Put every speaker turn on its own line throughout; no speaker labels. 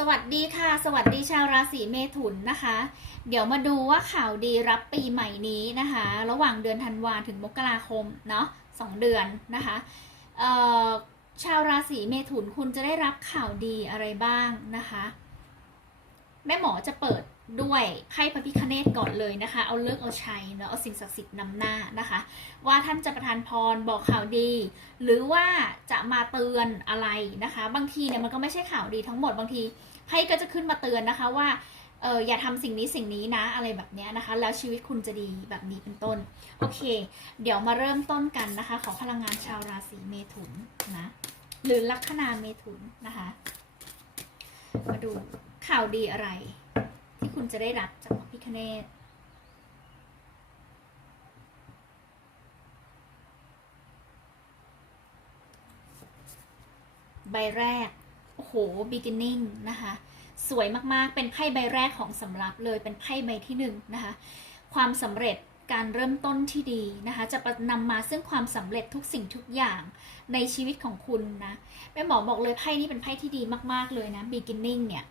สวัสดีค่ะ สวัสดีชาวราศีเมถุนนะคะ เดี๋ยวมาดูว่าข่าวดีรับปีใหม่นี้นะคะ ระหว่างเดือนธันวาถึงมกราคมเนาะสองเดือนนะคะชาวราศีเมถุนคุณจะได้รับข่าวดีอะไรบ้างนะคะ แม่หมอจะเปิด ด้วยไพ่พระพิคเนตก่อนเลยนะคะ เอาเลิกเอาชัยเนาะเอาสิ่งศักดิ์สิทธิ์นำหน้านะคะ ว่าท่านจะประทานพรบอกข่าวดี หรือว่าจะมาเตือนอะไรนะคะ บางทีเนี่ยมันก็ไม่ใช่ข่าวดีทั้งหมดบางทีไพ่ก็จะขึ้นมาเตือนนะคะว่าเอออย่าทำสิ่งนี้สิ่งนี้นะอะไรแบบเนี้ยนะคะ แล้วชีวิตคุณจะดีแบบนี้เป็นต้น โอเค เดี๋ยวมาเริ่มต้นกันนะคะ ของพลังงานชาวราศีเมถุนนะหรือลัคนาเมถุนนะคะ มาดูข่าวดีอะไร ที่คุณจะได้รับจากพระพิคเนตใบแรก โอ้โห beginning นะคะ สวยมากๆ เป็นไพ่ใบแรกของสำรับเลยเป็นไพ่ใบที่หนึ่งนะคะ ความสำเร็จการเริ่มต้นที่ดีนะคะ จะนำมาซึ่งความสำเร็จทุกสิ่งทุกอย่างในชีวิตของคุณนะ แม่หมอบอกเลยไพ่นี้เป็นไพ่ที่ดีมาก ๆ เลยนะ beginning เนี่ย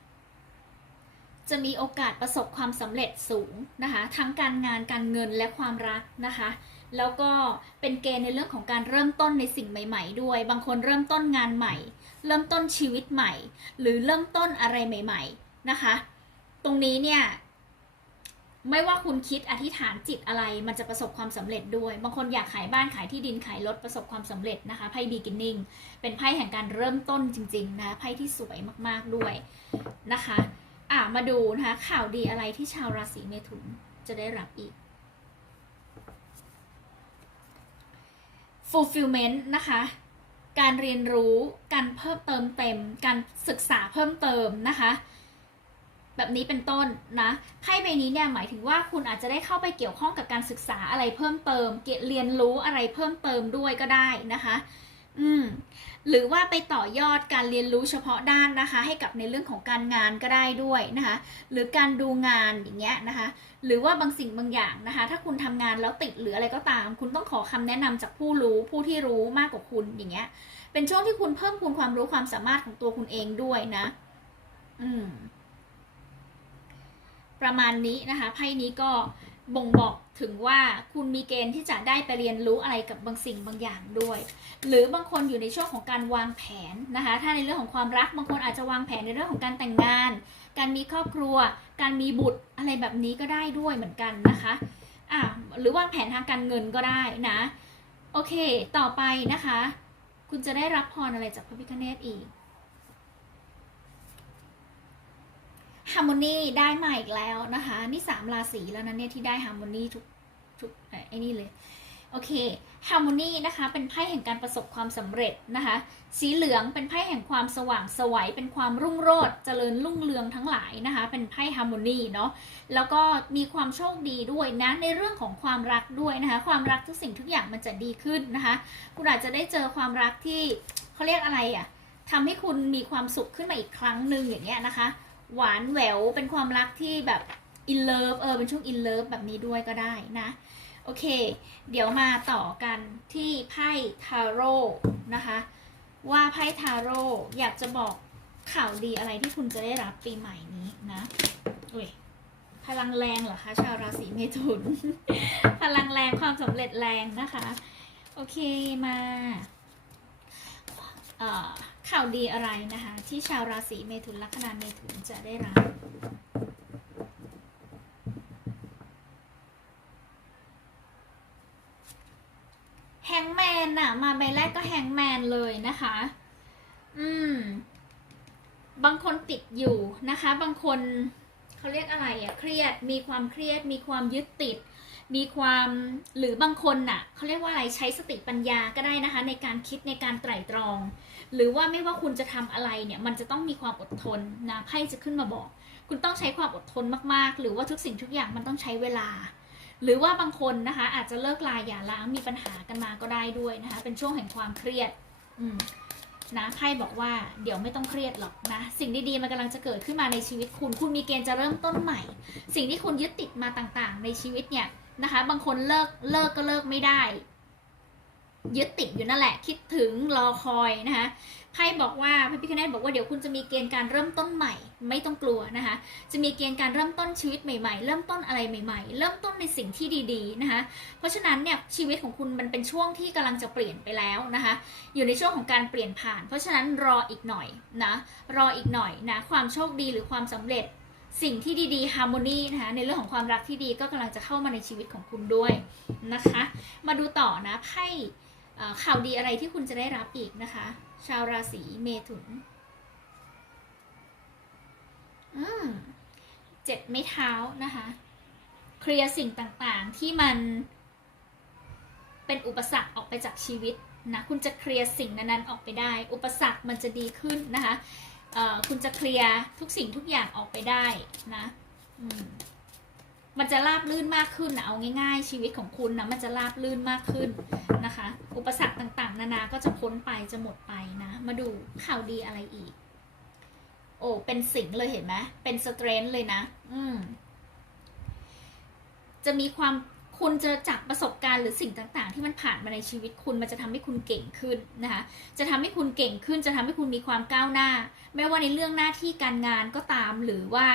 จะมีโอกาสประสบความสำเร็จสูงนะคะทั้งการงานการเงินและความรักนะคะ แล้วก็เป็นเกณฑ์ในเรื่องของการเริ่มต้นในสิ่งใหม่ ๆ ด้วย บางคนเริ่มต้นงานใหม่ เริ่มต้นชีวิตใหม่ หรือเริ่มต้นอะไรใหม่ ๆนะคะ ตรงนี้เนี่ยไม่ว่าคุณคิดอธิษฐานจิตอะไรมันจะประสบความสำเร็จด้วย บางคนอยากขายบ้านขายที่ดินขายรถประสบความสำเร็จนะคะไพ่ beginning เป็นไพ่แห่งการเริ่มต้นจริง ๆ นะไพ่ที่สวยมากๆด้วยนะคะ อะมาดูนะคะข่าวดีอะไรที่ชาวราศีเมถุนจะได้รับอีก fulfillment นะคะ การเรียนรู้ การเพิ่มเติมเต็ม การศึกษาเพิ่มเติมนะคะ แบบนี้เป็นต้นนะไพ่ใบนี้เนี่ยหมายถึงว่าคุณอาจจะได้เข้าไปเกี่ยวข้องกับการศึกษาอะไรเพิ่มเติมเกเรียนรู้อะไรเพิ่มเติมด้วยก็ได้นะคะ อืมหรือว่าไปต่อยอดการเรียนรู้เฉพาะด้านนะคะ ให้กับในเรื่องของการงานก็ได้ด้วยนะคะ หรือการดูงานอย่างเงี้ยนะคะ หรือว่าบางสิ่งบางอย่างนะคะ ถ้าคุณทำงานแล้วติดหรืออะไรก็ตาม คุณต้องขอคำแนะนำจากผู้รู้ผู้ที่รู้มากกว่าคุณอย่างเงี้ย เป็นช่วงที่คุณเพิ่มพูนความรู้ความสามารถของตัวคุณเองด้วยนะ อืม ประมาณนี้นะคะไพ่นี้ก็บ่งบอก ถึงว่าคุณมีเกณฑ์ที่จะได้ไปเรียนรู้อะไรกับบางสิ่งบางอย่างด้วย หรือบางคนอยู่ในช่วงของการวางแผนนะคะ ถ้าในเรื่องของความรักบางคนอาจจะวางแผนในเรื่องของการแต่งงาน การมีครอบครัว การมีบุตรอะไรแบบนี้ก็ได้ด้วยเหมือนกันนะคะอะหรือวางแผนทางการเงินก็ได้นะ โอเค ต่อไปนะคะ คุณจะได้รับพรอะไรจากพระพิฆเนศอีก ฮาร์โมนีได้มาอีกแล้วนะคะ นี่สามราศีแล้วนะเนี่ยที่ได้ฮาร์โมนีทุกทุกไอ้นี่เลย โอเคฮาร์โมนีนะคะ เป็นไพ่แห่งการประสบความสำเร็จนะคะ สีเหลืองเป็นไพ่แห่งความสว่างสวัยเป็นความรุ่งโรจน์เจริญรุ่งเรืองทั้งหลายนะคะ เป็นไพ่ฮาร์โมนีเนาะแล้วก็มีความโชคดีด้วยนะในเรื่องของความรักด้วยนะคะ ความรักทุกสิ่งทุกอย่างมันจะดีขึ้นนะคะ คุณอาจจะได้เจอความรักที่เขาเรียกอะไรอะ่ะทำให้คุณมีความสุขขึ้นมาอีกครั้งหนึ่งอย่างเงี้ยนะคะ หวานแหววเป็นความรักที่แบบอินเลิฟเออเป็นช่วงอินเลิฟแบบนี้ด้วยก็ได้นะ โอเค เดี๋ยวมาต่อกันที่ไพ่ทาโร่นะคะ ว่าไพ่ทาโร่อยากจะบอกข่าวดีอะไรที่คุณจะได้รับปีใหม่นี้นะอุ้ยพลังแรงเหรอคะ ชาวราศีเมถุน พลังแรงความสำเร็จแรงนะคะ โอเคมาเอ่อ ข่าวดีอะไรนะคะ ที่ชาวราศีเมถุนลัคนาเมถุนจะได้รับแฮงแมนน่ะมาใบแรกก็แฮงแมนเลยนะคะ อืม บางคนติดอยู่นะคะ บางคนเขาเรียกอะไรอะเครียด มีความเครียด มีความยึดติด มีความหรือบางคนน่ะเขาเรียกว่าอะไรใช้สติปัญญาก็ได้นะคะ ในการคิดในการไตร่ตรอง หรือว่าไม่ว่าคุณจะทำอะไรเนี่ยมันจะต้องมีความอดทนนะไพ่จะขึ้นมาบอก คุณต้องใช้ความอดทนมากๆ หรือว่าทุกสิ่งทุกอย่างมันต้องใช้เวลา หรือว่าบางคนนะคะ อาจจะเลิกลาอย่าล้างมีปัญหากันมาก็ได้ด้วยนะคะ เป็นช่วงแห่งความเครียด อืมนะไพ่บอกว่าเดี๋ยวไม่ต้องเครียดหรอกนะ สิ่งดีๆมันกำลังจะเกิดขึ้นมาในชีวิตคุณ คุณมีเกณฑ์จะเริ่มต้นใหม่ สิ่งที่คุณยึดติดมาต่างๆ ในชีวิตเนี่ย นะคะ บางคนเลิกเลิกก็เลิกไม่ได้ยึดติดอยู่นั่นแหละ คิดถึงรอคอยนะคะไพ่บอกว่าพระพิคเนตบอกว่าเดี๋ยวคุณจะมีเกณฑ์การเริ่มต้นใหม่ ไม่ต้องกลัวนะคะ จะมีเกณฑ์การเริ่มต้นชีวิตใหม่ ๆ เริ่มต้นอะไรใหม่ ๆ เริ่มต้นในสิ่งที่ดีๆนะคะ เพราะฉะนั้นเนี่ยชีวิตของคุณมันเป็นช่วงที่กำลังจะเปลี่ยนไปแล้วนะคะ อยู่ในช่วงของการเปลี่ยนผ่าน เพราะฉะนั้นรออีกหน่อยนะรออีกหน่อยนะความโชคดีหรือความสำเร็จ สิ่งที่ดีๆฮาร์โมนีนะคะในเรื่องของความรักที่ดีก็กำลังจะเข้ามาในชีวิตของคุณด้วยนะคะ มาดูต่อนะไพ่ข่าวดีอะไรที่คุณจะได้รับอีกนะคะ ชาวราศีเมถุนอืมเจ็ดไม้เท้านะคะ เคลียร์สิ่งต่างๆที่มันเป็นอุปสรรคออกไปจากชีวิตนะ คุณจะเคลียร์สิ่งนั้นๆออกไปได้ อุปสรรคมันจะดีขึ้นนะคะ คุณจะเคลียร์ทุกสิ่งทุกอย่างออกไปได้นะมมันจะราบลื่นมากขึ้นนะเอาง่ายๆ ชีวิตของคุณนะมันจะราบลื่นมากขึ้นนะคะ อุปสรรคต่างๆ นานาก็จะพ้นไปจะหมดไปนะ มาดูข่าวดีอะไรอีก โอ้เป็นสิงเลยเห็นไหมเป็นสเตรนท์เลยนะ อืมจะมีความ คุณจะจากประสบการณ์หรือสิ่งต่างๆ ที่มันผ่านมาในชีวิตคุณมันจะทำให้คุณเก่งขึ้นนะคะจะทำให้คุณเก่งขึ้น จะทำให้คุณมีความก้าวหน้า ไม่ว่าในเรื่องหน้าที่การงานก็ตามหรือว่า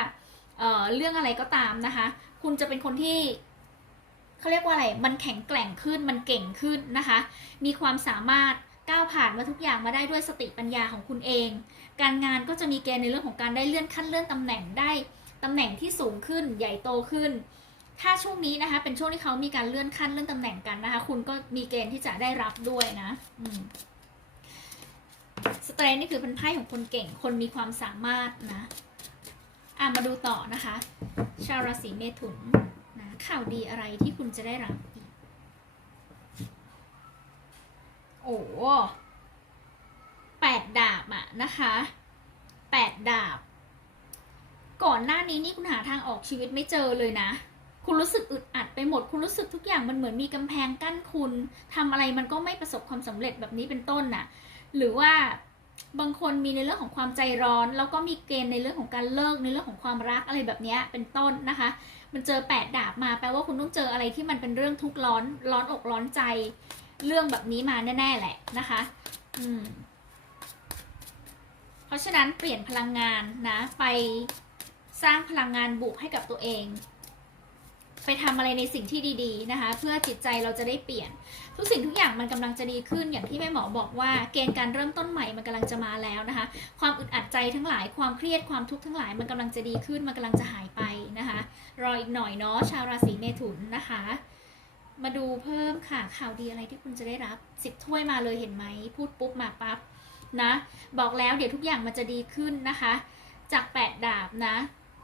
เเรื่องอะไรก็ตามนะคะ คุณจะเป็นคนที่เขาเรียกว่าอะไร มันแข็งแกร่งขึ้นมันเก่งขึ้นนะคะ มีความสามารถก้าวผ่านมาทุกอย่างมาได้ด้วยสติปัญญาของคุณเอง การงานก็จะมีเกณฑ์ในเรื่องของการได้เลื่อนขั้นเลื่อนตำแหน่งได้ตำแหน่งที่สูงขึ้นใหญ่โตขึ้น ถ้าช่วงนี้นะคะ เป็นช่วงที่เขามีการเลื่อนขั้นเลื่อนตำแหน่งกันนะคะ คุณก็มีเกณฑ์ที่จะได้รับด้วยนะสเตรนนี่คือเป็นไพ่ของคนเก่ง คนมีความสามารถนะอะมาดูต่อนะคะ ชาวราศีเมถุนนะข่าวดีอะไรที่คุณจะได้รับอีกโอ้แปดดาบอะนะคะแปดดาบ ก่อนหน้านี้นี่คุณหาทางออกชีวิตไม่เจอเลยนะ คุณรู้สึกอึดอัดไปหมด คุณรู้สึกทุกอย่างมันเหมือนมีกำแพงกั้นคุณทำอะไรมันก็ไม่ประสบความสำเร็จแบบนี้เป็นต้นน่ะ หรือว่าบางคนมีในเรื่องของความใจร้อน แล้วก็มีเกณฑ์ในเรื่องของการเลิกในเรื่องของความรักอะไรแบบนี้เป็นต้นนะคะ มันเจอแปดดาบมาแปลว่าคุณต้องเจออะไรที่มันเป็นเรื่องทุกข์ร้อนร้อนอกร้อนใจ เรื่องแบบนี้มาแน่ ๆ แหละนะคะ อืม เพราะฉะนั้นเปลี่ยนพลังงานนะ ไปสร้างพลังงานบวกให้กับตัวเอง ไปทำอะไรในสิ่งที่ดีๆนะคะ เพื่อจิตใจเราจะได้เปลี่ยน ทุกสิ่งทุกอย่างมันกำลังจะดีขึ้น อย่างที่แม่หมอบอกว่าเกณฑ์การเริ่มต้นใหม่มันกำลังจะมาแล้วนะคะ ความอึดอัดใจทั้งหลายความเครียดความทุกข์ทั้งหลายมันกำลังจะดีขึ้นมันกำลังจะหายไปนะคะ รออีกหน่อยเนาะชาวราศีเมถุนนะคะ มาดูเพิ่มค่ะข่าวดีอะไรที่คุณจะได้รับสิบถ้วยมาเลยเห็นไหมพูดปุ๊บมาปั๊บนะ บอกแล้วเดี๋ยวทุกอย่างมันจะดีขึ้นนะคะ จากแปดดาบนะ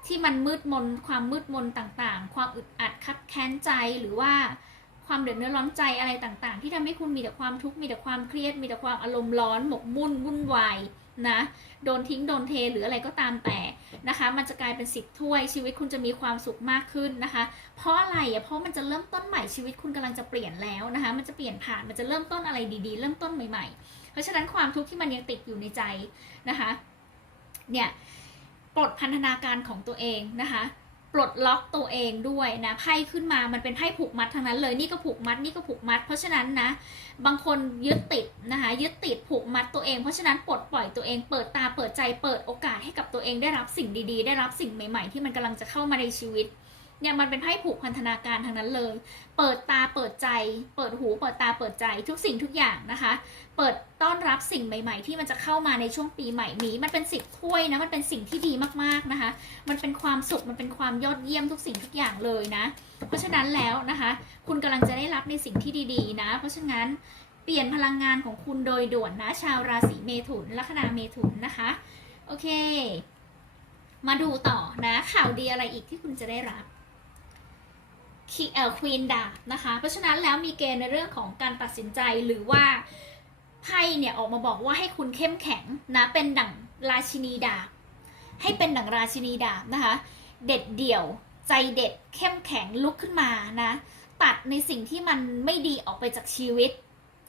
ที่มันมืดมนความมืดมนต่างๆ ความอึดอัดคับแค้นใจหรือว่าความเดือดเนื้อร้อนใจอะไรต่างๆ ที่ทำให้คุณมีแต่ความทุกข์มีแต่ความเครียด มีแต่ความอารมณ์ร้อนหมกมุ่นวุ่นวายนะโดนทิ้งโดนเทหรืออะไรก็ตามแต่นะคะ มันจะกลายเป็นสิบถ้วย ชีวิตคุณจะมีความสุขมากขึ้นนะคะ เพราะอะไรอะเพราะมันจะเริ่มต้นใหม่ชีวิตคุณกำลังจะเปลี่ยนแล้วนะคะ มันจะเปลี่ยนผ่านมันจะเริ่มต้นอะไรดีๆ เริ่มต้นใหม่ ๆ เพราะฉะนั้นความทุกข์ที่มันยังติดอยู่ในใจนะคะ เนี่ย ปลดพันธนาการของตัวเองนะคะปลดล็อกตัวเองด้วยนะไพ่ขึ้นมามันเป็นไพ่ผูกมัดทั้งนั้นเลยนี่ก็ผูกมัดนี่ก็ผูกมัด เพราะฉะนั้นนะบางคนยึดติดนะคะยึดติดผูกมัดตัวเอง เพราะฉะนั้นปลดปล่อยตัวเองเปิดตาเปิดใจเปิดโอกาสให้กับตัวเองได้รับสิ่งดีๆ ได้รับสิ่งใหม่ ๆ ที่มันกำลังจะเข้ามาในชีวิตเนี่ยมันเป็นไพ่ผูกพันธนาการทั้งนั้นเลย เปิดตาเปิดใจ เปิดหูเปิดตาเปิดใจทุกสิ่งทุกอย่างนะคะ เปิดต้อน รับสิ่งใหม่ ๆ ที่มันจะเข้ามาในช่วงปีใหม่นี้ มันเป็นสิบถ้วยนะมันเป็นสิ่งที่ดีมากๆนะคะ มันเป็นความสุขมันเป็นความยอดเยี่ยมทุกสิ่งทุกอย่างเลยนะ เพราะฉะนั้นแล้วนะคะ คุณกำลังจะได้รับในสิ่งที่ดีๆ นะ เพราะฉะนั้นเปลี่ยนพลังงานของคุณโดยด่วนนะ ชาวราศีเมถุนลัคนาเมถุนนะคะโอเค มาดูต่อนะ ข่าวดีอะไรอีกที่คุณจะได้รับคีเอ่อควีนดาบนะคะ เพราะฉะนั้นแล้วมีเกณฑ์ในเรื่องของการตัดสินใจหรือว่า ไพ่เนี่ยออกมาบอกว่าให้คุณเข้มแข็งนะเป็นดั่งราชินีดาบให้เป็นดั่งราชินีดาบนะคะ เด็ดเดี่ยวใจเด็ดเข้มแข็งลุกขึ้นมานะ ตัดในสิ่งที่มันไม่ดีออกไปจากชีวิต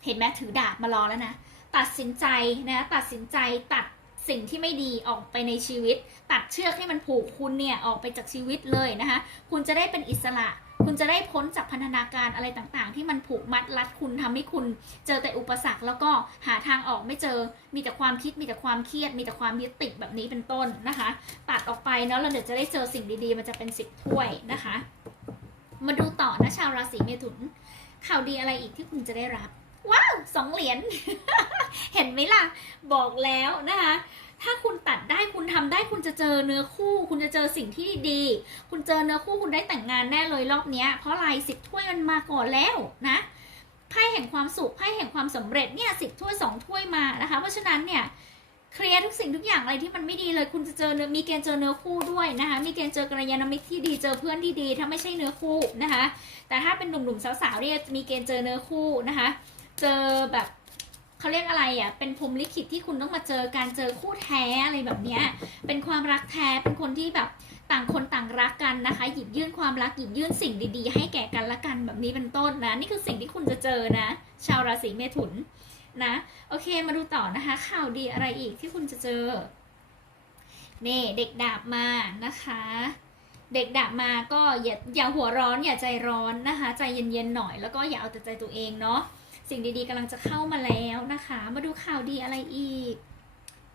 เห็นไหมถือดาบมารอแล้วนะ ตัดสินใจนะตัดสินใจตัดสิ่งที่ไม่ดีออกไปในชีวิต ตัดเชือกให้มันผูกคุณเนี่ยออกไปจากชีวิตเลยนะคะ คุณจะได้เป็นอิสระ คุณจะได้พ้นจากพันธนาการอะไรต่างๆ ที่มันผูกมัดรัดคุณทำให้คุณเจอแต่อุปสรรค แล้วก็หาทางออกไม่เจอ มีแต่ความคิดมีแต่ความเครียด มีแต่ความยึดติดแบบนี้เป็นต้นนะคะ ตัดออกไปเนาะแล้วเดี๋ยวจะได้เจอสิ่งดีๆ มันจะเป็นสิบถ้วยนะคะ มาดูต่อนะชาวราศีเมถุน ข่าวดีอะไรอีกที่คุณจะได้รับ ว้าวสองเหรียญเห็นไหมล่ะ บอกแล้วนะคะ ถ้าคุณตัดได้คุณทำได้คุณจะเจอเนื้อคู่ คุณจะเจอสิ่งที่ดี คุณเจอเนื้อคู่คุณได้แต่งงานแน่เลยรอบเนี้ย เพราะอะไรสิบถ้วยมันมาก่อนแล้วนะไพ่แห่งความสุขไพ่แห่งความสำเร็จเนี่ยสิบถ้วยสองถ้วยมานะคะ เพราะฉะนั้นเนี่ยเคลียร์ทุกสิ่งทุกอย่างอะไรที่มันไม่ดีเลยคุณจะเจอเนื้อมีเกณฑ์เจอเนื้อคู่ด้วยนะคะ มีเกณฑ์เจอกัลยาณมิตรที่ดีเจอเพื่อนที่ดี ถ้าไม่ใช่เนื้อคู่นะคะ แต่ถ้าเป็นหนุ่มๆสาวๆเนี่ยมีเกณฑ์เจอเนื้อคู่นะคะ เจอแบบ เขาเรียกอะไรอะ เป็นพรมลิขิตที่คุณต้องมาเจอการเจอคู่แท้อะไรแบบเนี้ย เป็นความรักแท้ เป็นคนที่แบบต่างคนต่างรักกันนะคะ หยิบยื่นความรักหยิบยื่นสิ่งดีๆ ให้แก่กันและกันแบบนี้เป็นต้นนะ นี่คือสิ่งที่คุณจะเจอนะ ชาวราศีเมถุนนะ โอเค มาดูต่อนะคะ ข่าวดีอะไรอีกที่คุณจะเจอเน่เด็กดาบมานะคะ เด็กดาบมาก็อย่าอย่าหัวร้อนอย่าใจร้อนนะคะ ใจเย็นๆหน่อยแล้วก็อย่าเอาแต่ใจตัวเองเนาะ สิ่งดีๆกำลังจะเข้ามาแล้วนะคะ มาดูข่าวดีอะไรอีก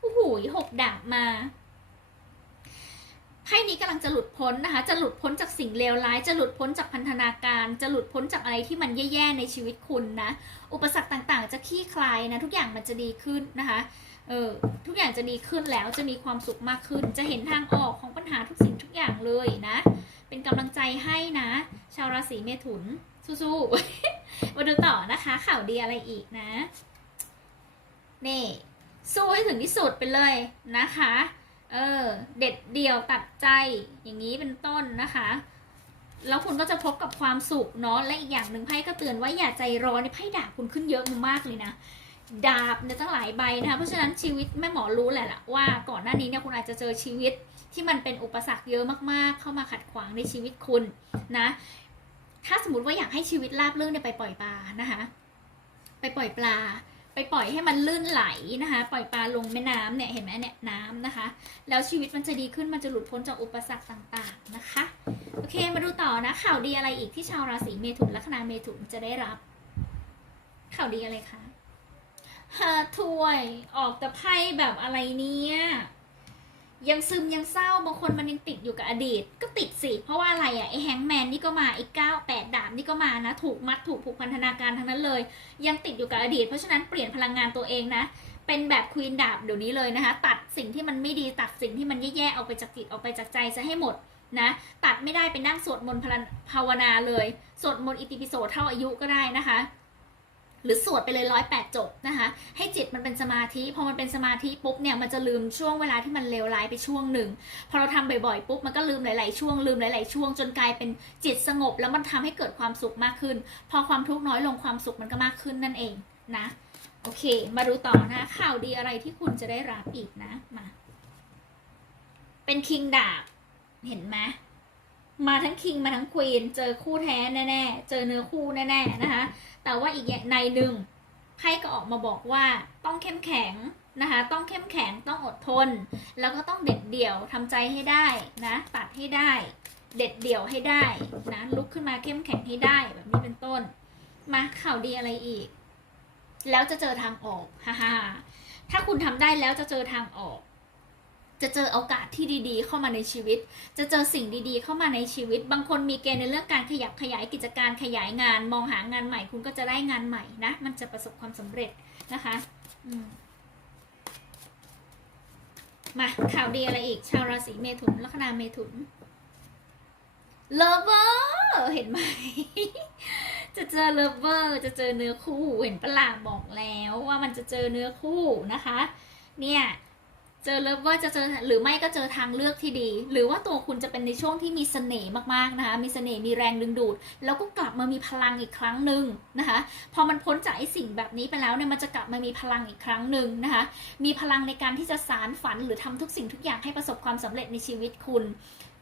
โอ้โหหกดาบมาไพ่นี้กำลังจะหลุดพ้นนะคะ จะหลุดพ้นจากสิ่งเลวร้าย จะหลุดพ้นจากพันธนาการ จะหลุดพ้นจากอะไรที่มันแย่ๆในชีวิตคุณนะ อุปสรรคต่างๆ จะคลี่คลายนะ ทุกอย่างมันจะดีขึ้นนะคะ เออ ทุกอย่างจะดีขึ้นแล้ว จะมีความสุขมากขึ้น จะเห็นทางออกของปัญหาทุกสิ่งทุกอย่างเลยนะ เป็นกำลังใจให้นะ ชาวราศีเมถุน สู้ๆ มาดูต่อนะคะ ข่าวดีอะไรอีกนะ นี่ สู้ให้ถึงที่สุดไปเลยนะคะ เออ เด็ดเดี่ยวตัดใจอย่างนี้เป็นต้นนะคะ แล้วคุณก็จะพบกับความสุขเนาะและอีกอย่างหนึ่งไพ่ก็เตือนว่าอย่าใจร้อนไพ่ดาบคุณขึ้นเยอะมากเลยนะดาบเนี่ยตั้งหลายใบนะคะเพราะฉะนั้นชีวิตแม่หมอรู้แหละละว่าก่อนหน้านี้เนี่ยคุณอาจจะเจอชีวิตที่มันเป็นอุปสรรคเยอะมากๆ เข้ามาขัดขวางในชีวิตคุณนะ ถ้าสมมติว่าอยากให้ชีวิตราบรื่นเนี่ยไปปล่อยปลานะคะ ไปปล่อยปลา ไปปล่อยให้มันลื่นไหลนะคะ ปล่อยปลาลงแม่น้ำเนี่ยเห็นไหมเนี่ยน้ำนะคะ แล้วชีวิตมันจะดีขึ้นมันจะหลุดพ้นจากอุปสรรคต่าง ๆนะคะ โอเคมาดูต่อนะข่าวดีอะไรอีกที่ชาวราศีเมถุนลัคนาเมถุนจะได้รับ ข่าวดีอะไรคะห้าถ้วยออกแต่ไพ่แบบอะไรเนี่ย ยังซึมยังเศร้าบางคนมันยังติดอยู่กับอดีต ก็ติดสิ เพราะว่าอะไรอะ่ะไอแฮงแมนนี่ก็มาไอเก้าแปดดาบนี่ก็มานะ ถูกมัดถูกผูกพันธนาการทั้งนั้นเลย ยังติดอยู่กับอดีต เพราะฉะนั้นเปลี่ยนพลังงานตัวเองนะ เป็นแบบควีนดาบเดี๋ยวนี้เลยนะคะ ตัดสิ่งที่มันไม่ดีตัดสิ่งที่มันแย่ๆออกไปจากจิตออกไปจากใจจะให้หมดนะตัดไม่ได้ไปนั่งสวดมนต์ภาวนาเลยสวดมนต์อิติปิโสเท่าอายุก็ได้นะคะ หรือสวดไปเลยร้อยแปดจบนะคะให้จิตมันเป็นสมาธิพอมันเป็นสมาธิปุ๊บเนี่ยมันจะลืมช่วงเวลาที่มันเลวร้ายไปช่วงหนึ่งพอเราทำบ่อยๆปุ๊บมันก็ลืมหลายๆช่วงลืมหลายๆช่วงจนกลายเป็นจิตสงบ แล้วมันทำให้เกิดความสุขมากขึ้น พอความทุกข์น้อยลงความสุขมันก็มากขึ้นนั่นเองนะโอเค มาดูต่อนะข่าวดีอะไรที่คุณจะได้รับอีกนะมาเป็นคิงดาบเห็นไหม มาทั้งคิงมาทั้งควีนเจอคู่แท้แน่ๆ เจอเนื้อคู่แน่ๆนะคะ แต่ว่าอีกในหนึ่งไพ่ก็ออกมาบอกว่าต้องเข้มแข็งนะคะ ต้องเข้มแข็งต้องอดทน แล้วก็ต้องเด็ดเดี่ยวทำใจให้ได้นะตัดให้ได้ เด็ดเดี่ยวให้ได้นะลุกขึ้นมาเข้มแข็งให้ได้แบบนี้เป็นต้น มาข่าวดีอะไรอีก แล้วจะเจอทางออกฮ่าฮถ้าคุณทำได้แล้วจะเจอทางออก จะเจอโอกาสที่ดีๆ เข้ามาในชีวิต จะเจอสิ่งดีๆ เข้ามาในชีวิต บางคนมีเกณฑ์ในเรื่องการขยับขยายกิจการขยายงาน มองหางานใหม่ คุณก็จะได้งานใหม่นะ มันจะประสบความสำเร็จนะคะมมาข่าวดีอะไรอีก ชาวราศีเมถุนลัคนาเมถุนเลเวอร์เห็นไหม จะเจอเลเวอร์จะเจอเนื้อคู่เห็นปะล่ะบอกแล้วว่ามันจะเจอเนื้อคู่นะคะ เนี่ย เจอเลิฟวอร์จะเจอหรือไม่ก็เจอทางเลือกที่ดี หรือว่าตัวคุณจะเป็นในช่วงที่มีเสน่ห์มากๆนะคะ มีเสน่ห์มีแรงดึงดูด แล้วก็กลับมามีพลังอีกครั้งหนึ่งนะคะ พอมันพ้นจากไอ้สิ่งแบบนี้ไปแล้วเนี่ยมันจะกลับมามีพลังอีกครั้งหนึ่งนะคะ มีพลังในการที่จะสารฝันหรือทำทุกสิ่งทุกอย่างให้ประสบความสำเร็จในชีวิตคุณ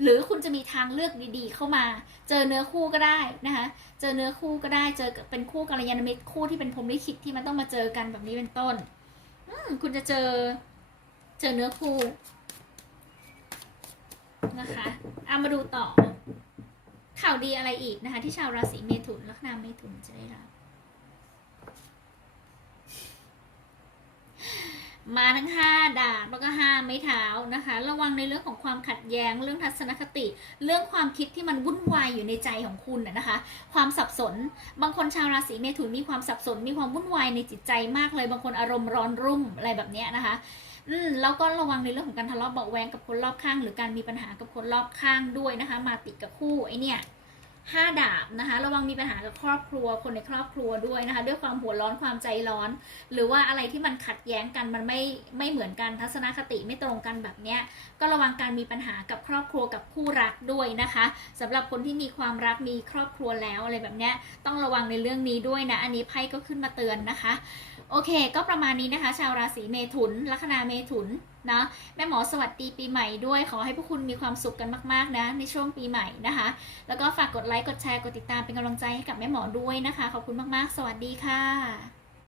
หรือคุณจะมีทางเลือกดีๆ เข้ามา เจอเนื้อคู่ก็ได้นะคะ เจอเนื้อคู่ก็ได้ เจอเป็นคู่กัลยาณมิตรคู่ที่เป็นพรมลิขิตที่มันต้องมาเจอกันแบบนี้เป็นต้นอืคุณจะเจอ เจอเนื้อคู่นะคะเอามาดูต่อ ข่าวดีอะไรอีกนะคะ ที่ชาวราศีเมถุนลัคนาเมถุนจะได้รับ มาทั้งห้าดาบแล้วก็ห้าไม้เท้านะคะ ระวังในเรื่องของความขัดแย้ง เรื่องทัศนคติ เรื่องความคิดที่มันวุ่นวายอยู่ในใจของคุณน่ะนะคะ ความสับสน บางคนชาวราศีเมถุนมีความสับสน มีความวุ่นวายในจิตใจมากเลย บางคนอารมณ์ร้อนรุ่มอะไรแบบนี้นะคะ อืมแล้วก็ระวังในเรื่องของการทะเลาะเบาะแวงกับคนรอบข้าง หรือการมีปัญหากับคนรอบข้างด้วยนะคะ มาติดกับคู่ไอเนี่ยห้าดาบนะคะ ระวังมีปัญหากับครอบครัวคนในครอบครัวด้วยนะคะ ด้วยความหัวร้อนความใจร้อน หรือว่าอะไรที่มันขัดแย้งกันมันไม่ไม่เหมือนกันทัศนคติไม่ตรงกันแบบเนี้ยก็ระวังการมีปัญหากับครอบครัวกับคู่รักด้วยนะคะสำหรับคนที่มีความรักมีครอบครัวแล้วอะไรแบบเนี้ยต้องระวังในเรื่องนี้ด้วยนะอันนี้ไพ่ก็ขึ้นมาเตือนนะคะ โอเค ก็ประมาณนี้นะคะ ชาวราศีเมถุน ลัคนาเมถุนนะแม่หมอสวัสดีปีใหม่ด้วย ขอให้พวกคุณมีความสุขกันมาก ๆ นะ ในช่วงปีใหม่นะคะ แล้วก็ฝากกดไลค์ กดแชร์ กดติดตามเป็นกำลังใจให้กับแม่หมอด้วยนะคะ ขอบคุณมาก ๆ สวัสดีค่ะ